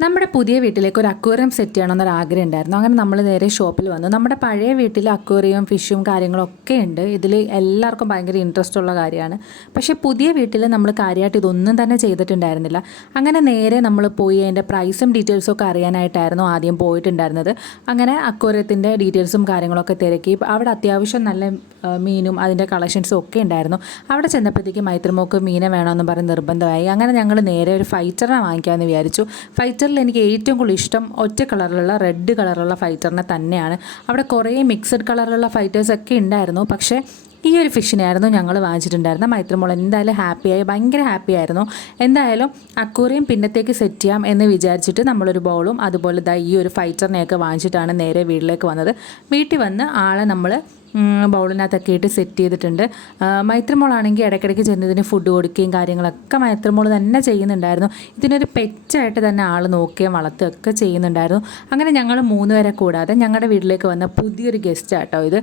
നമ്മുടെ പുതിയ വീട്ടിലേക്ക് ഒരു അക്വേറിയം സെറ്റ് ചെയ്യണമെന്നൊരു ആഗ്രഹം ഉണ്ടായിരുന്നു. അങ്ങനെ നമ്മൾ നേരെ ഷോപ്പിൽ വന്നു. നമ്മുടെ പഴയ വീട്ടിൽ അക്വേറിയം ഫിഷും കാര്യങ്ങളൊക്കെ ഉണ്ട്. ഇതിൽ എല്ലാവർക്കും ഭയങ്കര ഇൻട്രസ്റ്റ് ഉള്ള കാര്യമാണ്. പക്ഷേ പുതിയ വീട്ടിൽ നമ്മൾ കാര്യമായിട്ട് ഇതൊന്നും തന്നെ ചെയ്തിട്ടുണ്ടായിരുന്നില്ല. അങ്ങനെ നേരെ നമ്മൾ പോയി അതിന്റെ പ്രൈസും ഡീറ്റെയിൽസും ഒക്കെ അറിയാനായിട്ടായിരുന്നു ആദ്യം പോയിട്ടുണ്ടായിരുന്നത്. അങ്ങനെ അക്വേറിയത്തിന്റെ ഡീറ്റെയിൽസും കാര്യങ്ങളൊക്കെ തിരക്കി. അവിടെ അത്യാവശ്യം നല്ല മീനും അതിന്റെ കളക്ഷൻസും ഒക്കെ ഉണ്ടായിരുന്നു. അവിടെ ചെന്നപ്പോഴത്തേക്ക് മൈത്രമോക്ക് മീനെ വേണമെന്ന് പറഞ്ഞ് നിർബന്ധമായി. അങ്ങനെ ഞങ്ങൾ നേരെ ഒരു ഫൈറ്ററിനെ വാങ്ങിക്കാമെന്ന് വിചാരിച്ചു. ഫൈറ്ററിൽ എനിക്ക് ഏറ്റവും കൂടുതൽ ഇഷ്ടം ഒറ്റ കളറിലുള്ള റെഡ് കളറുള്ള ഫൈറ്ററിനെ തന്നെയാണ്. അവിടെ കുറേ മിക്സഡ് കളറുള്ള ഫൈറ്റേഴ്സൊക്കെ ഉണ്ടായിരുന്നു. പക്ഷേ ഈ ഒരു ഫിഷിനായിരുന്നു ഞങ്ങൾ വാങ്ങിച്ചിട്ടുണ്ടായിരുന്നത്. മൈത്രമോൾ എന്തായാലും ഹാപ്പിയായി ഭയങ്കര ഹാപ്പി ആയിരുന്നു. എന്തായാലും അക്കൂറിയും പിന്നത്തേക്ക് സെറ്റ് ചെയ്യാം എന്ന് വിചാരിച്ചിട്ട് നമ്മളൊരു ബോളും അതുപോലെ ദാ ഈ ഒരു ഫൈറ്ററിനെയൊക്കെ വാങ്ങിച്ചിട്ടാണ് നേരെ വീട്ടിലേക്ക് വന്നത്. വീട്ടിൽ വന്ന് ആളെ നമ്മൾ ബൗളിനകത്തൊക്കെ ആയിട്ട് സെറ്റ് ചെയ്തിട്ടുണ്ട്. മൈത്രമോളാണെങ്കിൽ ഇടയ്ക്കിടയ്ക്ക് ചെന്ന് ഇതിന് ഫുഡ് കൊടുക്കുകയും കാര്യങ്ങളൊക്കെ മൈത്രമോൾ തന്നെ ചെയ്യുന്നുണ്ടായിരുന്നു. ഇതിനൊരു പെറ്റായിട്ട് തന്നെ ആൾ നോക്കുകയും വളർത്തുകയൊക്കെ ചെയ്യുന്നുണ്ടായിരുന്നു. അങ്ങനെ ഞങ്ങൾ മൂന്ന് പേരെ കൂടാതെ ഞങ്ങളുടെ വീട്ടിലേക്ക് വന്ന പുതിയൊരു ഗസ്റ്റ് ആട്ടോ ഇത്.